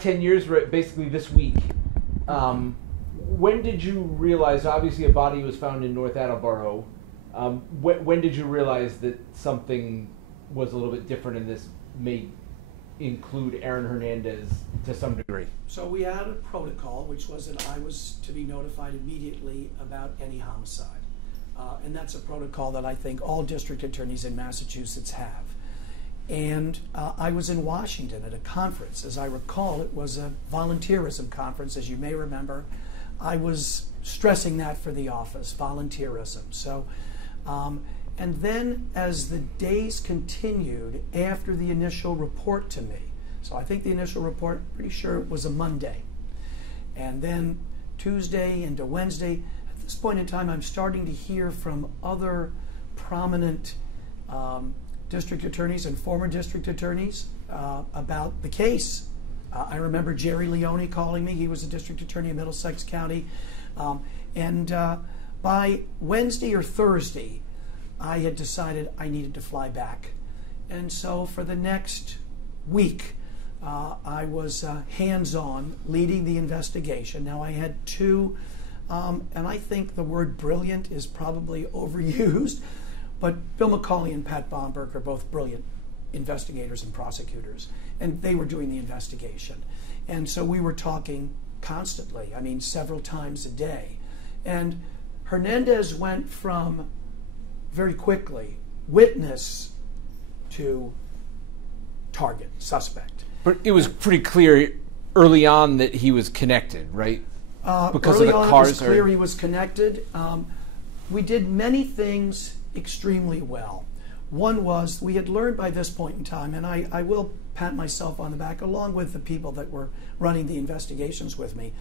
10 years, basically this week. When did you realize, obviously a body was found in North Attleboro, when did you realize that something was a little bit different and this may include Aaron Hernandez to some degree? So we had a protocol, which was that I was to be notified immediately about any homicide. And that's a protocol that I think all district attorneys in Massachusetts have. And I was in Washington at a conference. As I recall, it was a volunteerism conference, as you may remember. I was stressing that for the office, volunteerism. So, and then as the days continued after the initial report to me, so I think the initial report, pretty sure it was a Monday. And then Tuesday into Wednesday, at this point in time, I'm starting to hear from other prominent district attorneys and former district attorneys about the case. I remember Jerry Leone calling me. He was a district attorney in Middlesex County. By Wednesday or Thursday, I had decided I needed to fly back. And so for the next week, I was hands-on leading the investigation. Now I had two, and I think the word brilliant is probably overused, but Bill McCauley and Pat Bomberg are both brilliant investigators and prosecutors, and they were doing the investigation. And so we were talking constantly, I mean several times a day. And Hernandez went from, very quickly, witness to target, suspect. But it was pretty clear early on that he was connected, right? Because early of the on cars. It was clear he was connected. We did many things extremely well. One was, we had learned by this point in time, and I will pat myself on the back along with the people that were running the investigations with me,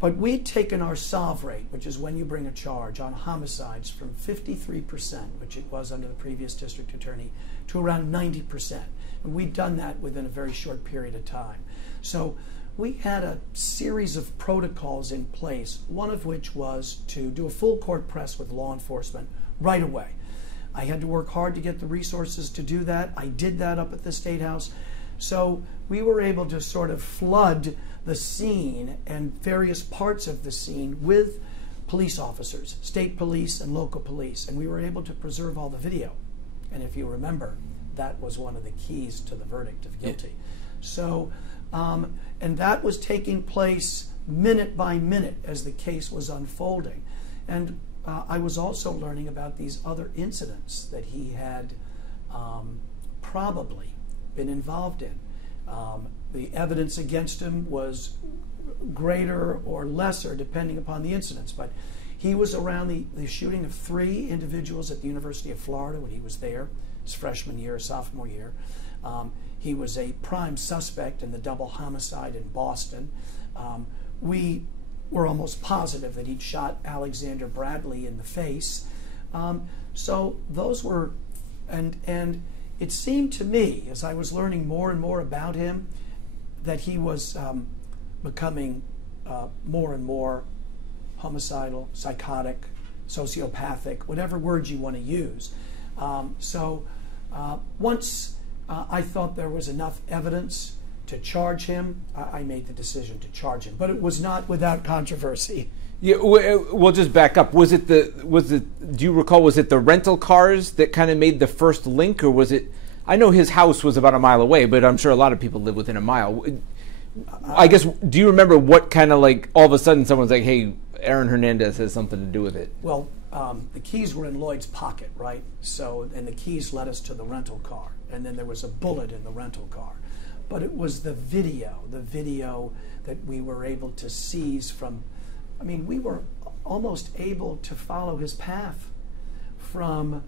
but we'd taken our solve rate, which is when you bring a charge on homicides, from 53%, which it was under the previous district attorney, to around 90%. And we'd done that within a very short period of time. So we had a series of protocols in place, one of which was to do a full court press with law enforcement right away. I had to work hard to get the resources to do that. I did that up at the State House. So we were able to sort of flood the scene and various parts of the scene with police officers, state police and local police, and we were able to preserve all the video. And if you remember, that was one of the keys to the verdict of guilty. So, and that was taking place minute by minute as the case was unfolding. And I was also learning about these other incidents that he had probably been involved in. The evidence against him was greater or lesser depending upon the incidents, but he was around the shooting of 3 individuals at the University of Florida when he was there, his freshman year, sophomore year. He was a prime suspect in the double homicide in Boston. We were almost positive that he'd shot Alexander Bradley in the face. So those were, and it seemed to me, as I was learning more and more about him, that he was becoming more and more homicidal, psychotic, sociopathic, whatever words you want to use. Once I thought there was enough evidence to charge him, I made the decision to charge him, but it was not without controversy. Yeah, we'll just back up. Do you recall, was it the rental cars that kind of made the first link, or was it, I know his house was about a mile away, but I'm sure a lot of people live within a mile. I guess, do you remember what kind of, like, all of a sudden someone's like, hey, Aaron Hernandez has something to do with it? Well, the keys were in Lloyd's pocket, right? So, and the keys led us to the rental car, and then there was a bullet in the rental car. But it was the video that we were able to seize from, I mean, we were almost able to follow his path from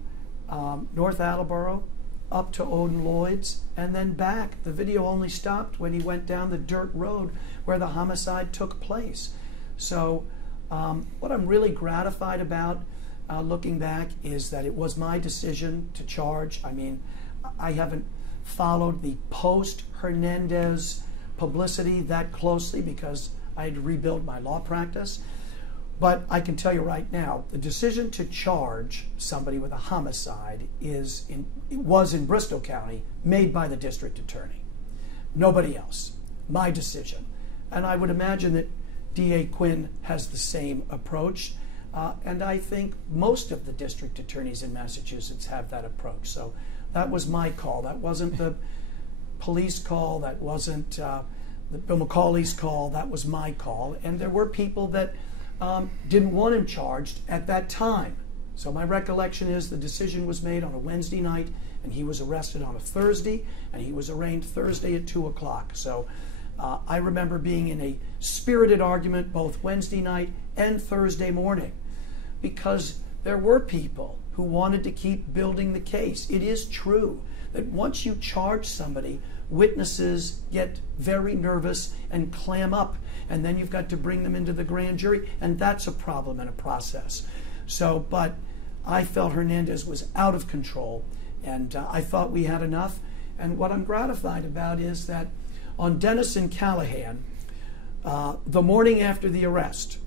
North Attleboro up to Odin Lloyd's and then back. The video only stopped when he went down the dirt road where the homicide took place. So what I'm really gratified about looking back is that it was my decision to charge. I mean, I haven't followed the post-Hernandez publicity that closely because I had to rebuild my law practice. But I can tell you right now, the decision to charge somebody with a homicide was in Bristol County, made by the district attorney. Nobody else. My decision. And I would imagine that D.A. Quinn has the same approach. And I think most of the district attorneys in Massachusetts have that approach. So that was my call. That wasn't the police call. That wasn't the Bill McCauley's call. That was my call. And there were people that didn't want him charged at that time. So my recollection is the decision was made on a Wednesday night, and he was arrested on a Thursday, and he was arraigned Thursday at 2 o'clock. So I remember being in a spirited argument both Wednesday night and Thursday morning, because there were people who wanted to keep building the case. It is true that once you charge somebody, witnesses get very nervous and clam up, and then you've got to bring them into the grand jury, and that's a problem and a process. So, but I felt Hernandez was out of control, and I thought we had enough. And what I'm gratified about is that on Dennis and Callahan, the morning after the arrest,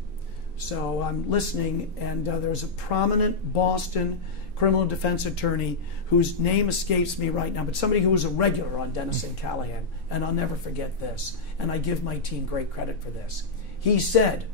so I'm listening, and there's a prominent Boston criminal defense attorney whose name escapes me right now, but somebody who was a regular on Dennis and Callahan, and I'll never forget this, and I give my team great credit for this. He said,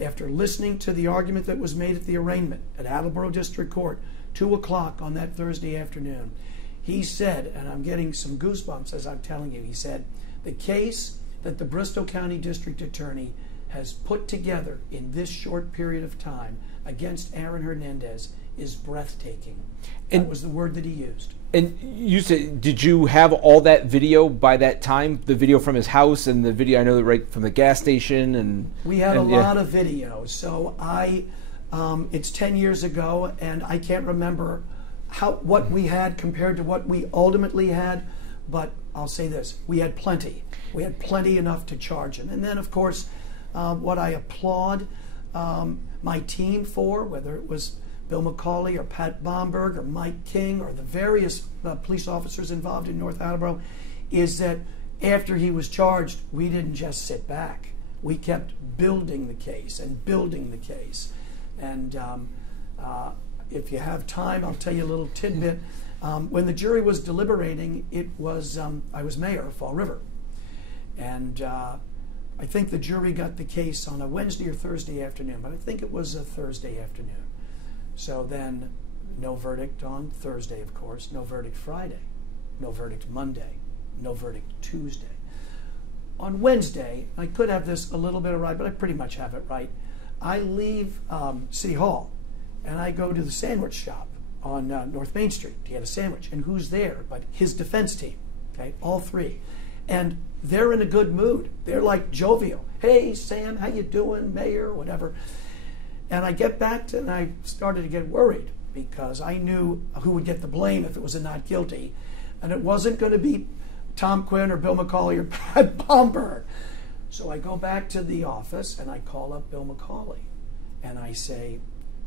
after listening to the argument that was made at the arraignment at Attleboro District Court, 2 o'clock on that Thursday afternoon, he said, and I'm getting some goosebumps as I'm telling you, he said, the case that the Bristol County District Attorney has put together in this short period of time against Aaron Hernandez is breathtaking. That was the word that he used. And you said, did you have all that video by that time? The video from his house and the video, I know, right from the gas station? And we had a lot of video. So it's 10 years ago, and I can't remember what we had compared to what we ultimately had, but I'll say this, we had plenty. We had plenty enough to charge him. And then, of course, what I applaud my team for, whether it was Bill McCauley or Pat Bomberg or Mike King or the various police officers involved in North Attleboro, is that after he was charged, we didn't just sit back. We kept building the case and building the case. And if you have time, I'll tell you a little tidbit. When the jury was deliberating, it was I was mayor of Fall River. And I think the jury got the case on a Wednesday or Thursday afternoon, but I think it was a Thursday afternoon. So then no verdict on Thursday, of course, no verdict Friday, no verdict Monday, no verdict Tuesday. On Wednesday, I could have this a little bit right, but I pretty much have it right. I leave City Hall and I go to the sandwich shop on North Main Street to get a sandwich. And who's there but his defense team, okay, all three. And they're in a good mood. They're like jovial. Hey, Sam, how you doing, Mayor, whatever. And I get back to, and I started to get worried because I knew who would get the blame if it was a not guilty. And it wasn't going to be Tom Quinn or Bill McCauley or Pat Bomberg. So I go back to the office and I call up Bill McCauley. And I say,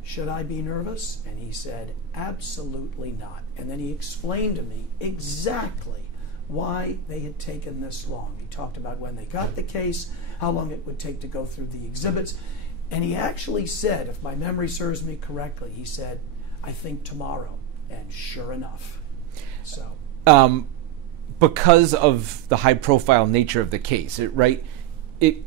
should I be nervous? And he said, absolutely not. And then he explained to me exactly why they had taken this long. He talked about when they got the case, how long it would take to go through the exhibits. And he actually said, if my memory serves me correctly, he said, I think tomorrow. And sure enough. So, because of the high-profile nature of the case, it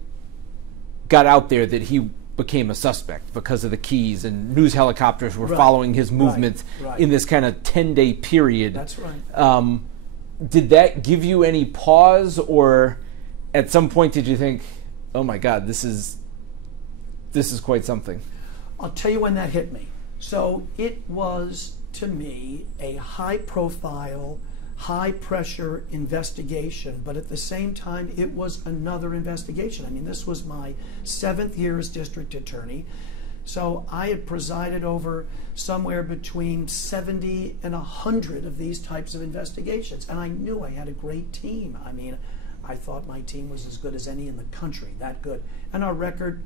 got out there that he became a suspect because of the keys, and news helicopters were following his movements in this kind of 10-day period. That's right. Did that give you any pause, or at some point did you think, oh my God, this is quite something? I'll tell you when that hit me. So it was, to me, a high-profile, high-pressure investigation, but at the same time, it was another investigation. I mean, this was my 7th year as district attorney, so I had presided over somewhere between 70 and 100 of these types of investigations, and I knew I had a great team. I mean, I thought my team was as good as any in the country, that good, and our record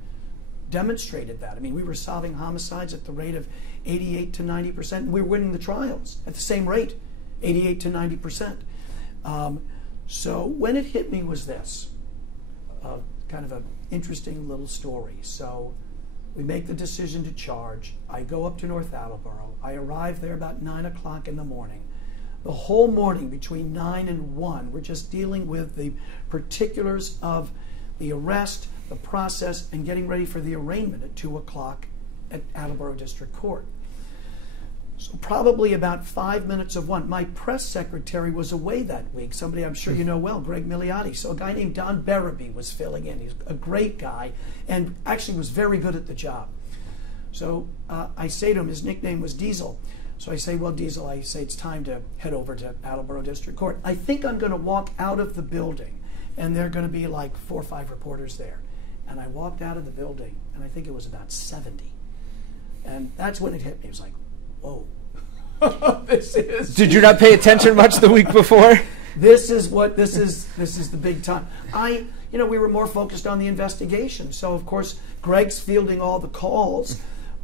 demonstrated that. I mean, we were solving homicides at the rate of 88 to 90%, and we were winning the trials at the same rate, 88 to 90%. So when it hit me was this, kind of an interesting little story. So we make the decision to charge. I go up to North Attleboro. I arrive there about 9 o'clock in the morning. The whole morning between 9 and 1, we're just dealing with the particulars of the arrest, the process, and getting ready for the arraignment at 2 o'clock at Attleboro District Court. So probably about 5 minutes of one. My press secretary was away that week. Somebody I'm sure you know well, Greg Milioti. So a guy named Don Berraby was filling in. He's a great guy and actually was very good at the job. So I say to him, his nickname was Diesel. So I say, well, Diesel, I say it's time to head over to Attleboro District Court. I think I'm going to walk out of the building, and there are going to be like 4 or 5 reporters there. And I walked out of the building, and I think it was about 70. And that's when it hit me. It was like, whoa. This is. Did you not pay attention much the week before? This is the big time. We were more focused on the investigation. So of course, Greg's fielding all the calls,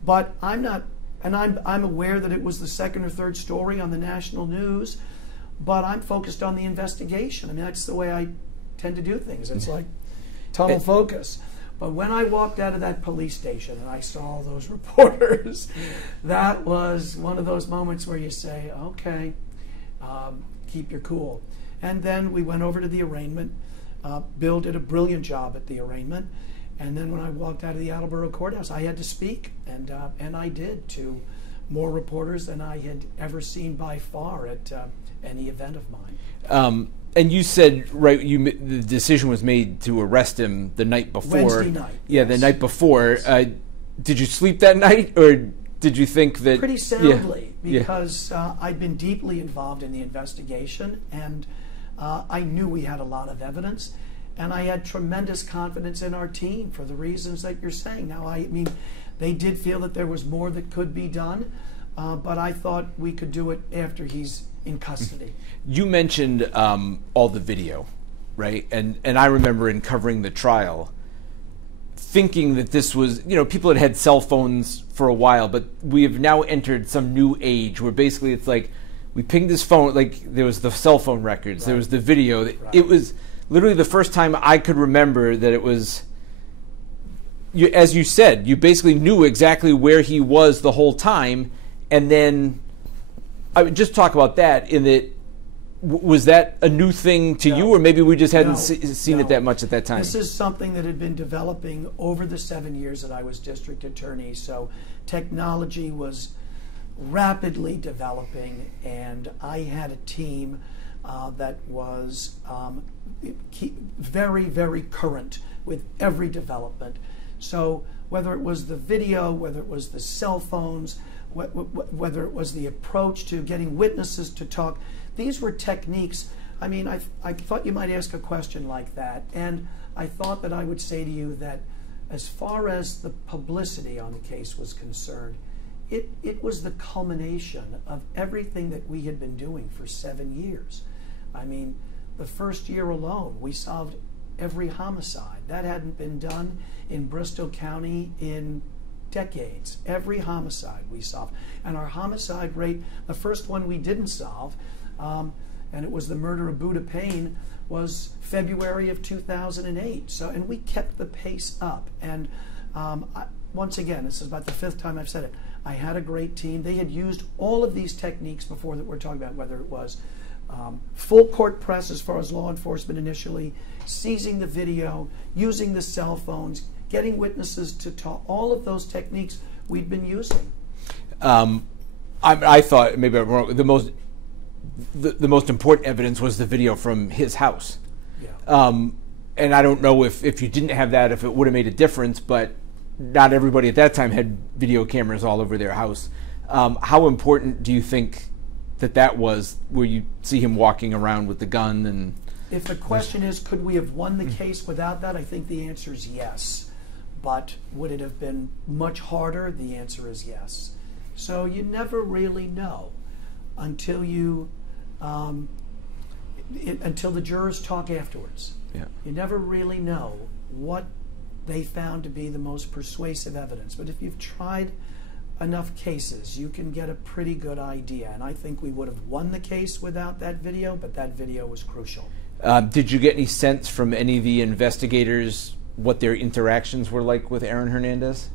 but I'm not, and I'm aware that it was the second or third story on the national news, but I'm focused on the investigation. I mean, that's the way I tend to do things. It's like tunnel focus. But when I walked out of that police station and I saw all those reporters, that was one of those moments where you say, okay, keep your cool. And then we went over to the arraignment. Bill did a brilliant job at the arraignment. And then when I walked out of the Attleboro courthouse, I had to speak, and I did, to more reporters than I had ever seen by far at any event of mine. And you said, right, the decision was made to arrest him the night before. Wednesday night. Yeah, yes. The night before. Did you sleep that night, or did you think that... Pretty soundly, because I'd been deeply involved in the investigation, and I knew we had a lot of evidence, and I had tremendous confidence in our team for the reasons that you're saying. Now, I mean, they did feel that there was more that could be done, but I thought we could do it after he's in custody. You mentioned all the video, right? And I remember in covering the trial thinking that this was, people had cell phones for a while, but we have now entered some new age where basically it's like we pinged his phone, like there was the cell phone records, right. There was the video. Right. It was literally the first time I could remember that it was, as you said, you basically knew exactly where he was the whole time. And then I would just talk about that in that, was that a new thing to you, or maybe we just hadn't seen it that much at that time? This is something that had been developing over the 7 years that I was district attorney. So technology was rapidly developing, and I had a team that was very, very current with every development. So whether it was the video, whether it was the cell phones, whether it was the approach to getting witnesses to talk, these were techniques. I mean, I thought you might ask a question like that, and I thought that I would say to you that as far as the publicity on the case was concerned, it was the culmination of everything that we had been doing for 7 years. I mean, the first year alone, we solved every homicide. That hadn't been done in Bristol County in decades. Every homicide we solved. And our homicide rate, the first one we didn't solve, and it was the murder of Buddha Payne, was February of 2008. So, and we kept the pace up. And once again, this is about the 5th time I've said it, I had a great team. They had used all of these techniques before that we're talking about, whether it was full court press as far as law enforcement initially, seizing the video, using the cell phones, getting witnesses to talk, all of those techniques we'd been using. I thought, maybe I'm wrong, the most important evidence was the video from his house. Yeah. And I don't know if you didn't have that, if it would have made a difference, but not everybody at that time had video cameras all over their house. How important do you think that was, where you see him walking around with the gun? And if the question is, could we have won the case without that, I think the answer is yes. But would it have been much harder? The answer is yes. So you never really know until you until the jurors talk afterwards. Yeah. You never really know what they found to be the most persuasive evidence. But if you've tried enough cases, you can get a pretty good idea. And I think we would have won the case without that video, but that video was crucial. Did you get any sense from any of the investigators what their interactions were like with Aaron Hernandez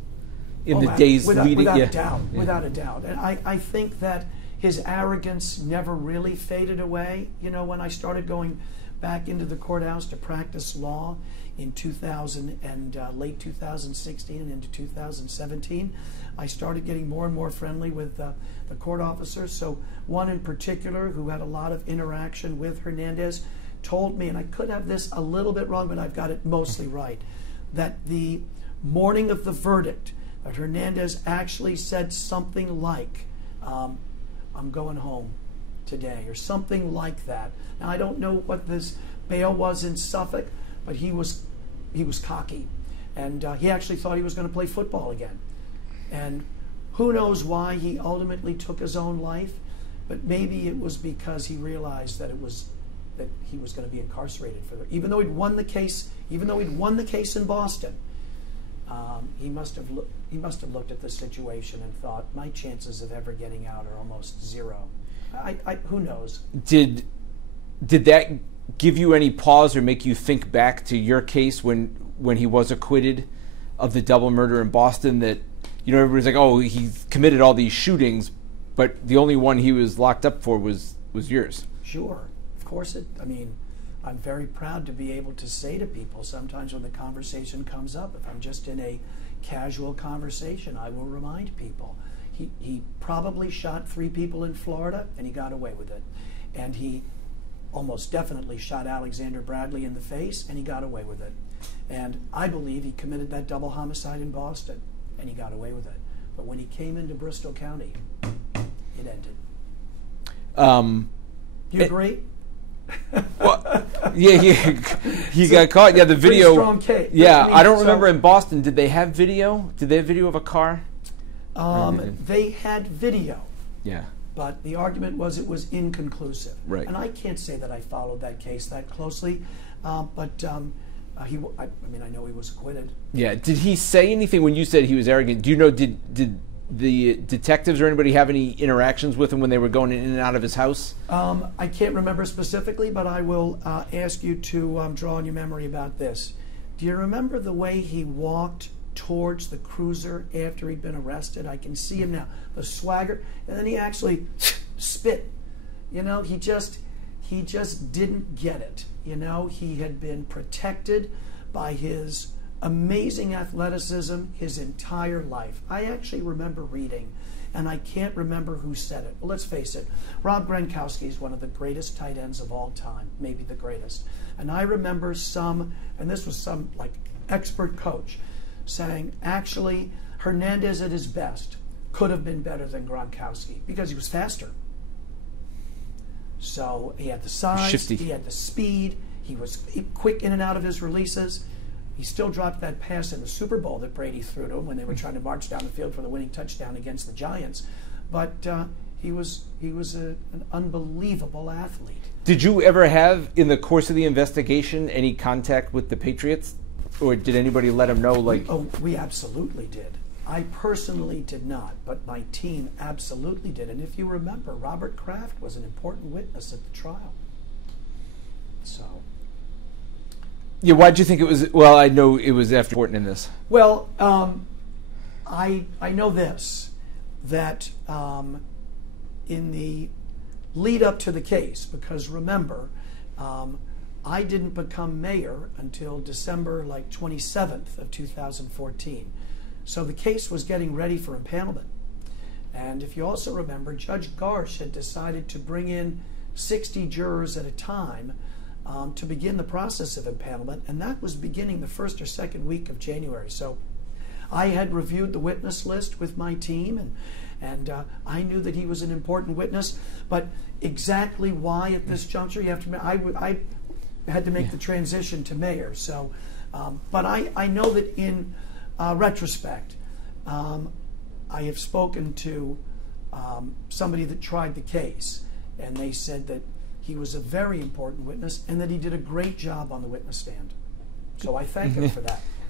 in the days leading? Without a doubt, without a doubt. And I think that his arrogance never really faded away. You know, when I started going back into the courthouse to practice law in 2000 and late 2016 and into 2017, I started getting more and more friendly with the court officers. So one in particular who had a lot of interaction with Hernandez told me, and I could have this a little bit wrong, but I've got it mostly right, that the morning of the verdict, that Hernandez actually said something like, I'm going home today, or something like that. Now, I don't know what this bail was in Suffolk, but he was cocky, and he actually thought he was going to play football again. And who knows why he ultimately took his own life, but maybe it was because he realized that he was going to be incarcerated for even though he'd won the case, in Boston. He must have looked at the situation and thought, my chances of ever getting out are almost zero. Who knows? Did that give you any pause or make you think back to your case when he was acquitted of the double murder in Boston, that, you know, everybody's like, oh, he committed all these shootings, but the only one he was locked up for was yours? Sure. Of course I mean, I'm very proud to be able to say to people sometimes when the conversation comes up, if I'm just in a casual conversation, I will remind people, he probably shot 3 people in Florida and he got away with it. And he almost definitely shot Alexander Bradley in the face and he got away with it. And I believe he committed that double homicide in Boston and he got away with it. But when he came into Bristol County, it ended. Do you agree? Well, yeah, he got caught. Yeah, the video. Strong case. Yeah, I don't remember in Boston. Did they have video? Did they have video of a car? They had video. Yeah. But the argument was it was inconclusive. Right. And I can't say that I followed that case that closely, but I mean, I know he was acquitted. Yeah. Did he say anything when you said he was arrogant? Do you know, did the detectives or anybody have any interactions with him when they were going in and out of his house? I can't remember specifically, but I will ask you to draw on your memory about this. Do you remember the way he walked towards the cruiser after he'd been arrested? I can see him now, the swagger, and then he actually spit. You know, he just didn't get it. You know, he had been protected by his amazing athleticism his entire life. I actually remember reading, and I can't remember who said it. Well, let's face it, Rob Gronkowski is one of the greatest tight ends of all time, maybe the greatest. And I remember and this was some like expert coach, saying, actually, Hernandez at his best could have been better than Gronkowski because he was faster. So he had the size, shifty. He had the speed, he was quick in and out of his releases. He still dropped that pass in the Super Bowl that Brady threw to him when they were trying to march down the field for the winning touchdown against the Giants. But he was an unbelievable athlete. Did you ever have, in the course of the investigation, any contact with the Patriots? Or did anybody let him know? We absolutely did. I personally did not, but my team absolutely did. And if you remember, Robert Kraft was an important witness at the trial. So. Yeah, why did you think it was? Well, I know it was important in this. Well, I know this, that in the lead up to the case, because remember, I didn't become mayor until December 27th of 2014. So the case was getting ready for impanelment. And if you also remember, Judge Garsh had decided to bring in 60 jurors at a time to begin the process of impanelment, and that was beginning the first or second week of January. So I had reviewed the witness list with my team, and I knew that he was an important witness, but exactly why at this juncture, you have to, I had to make the transition to mayor. So, but I know that in retrospect, I have spoken to somebody that tried the case, and they said that he was a very important witness and that he did a great job on the witness stand. So I thank him for that.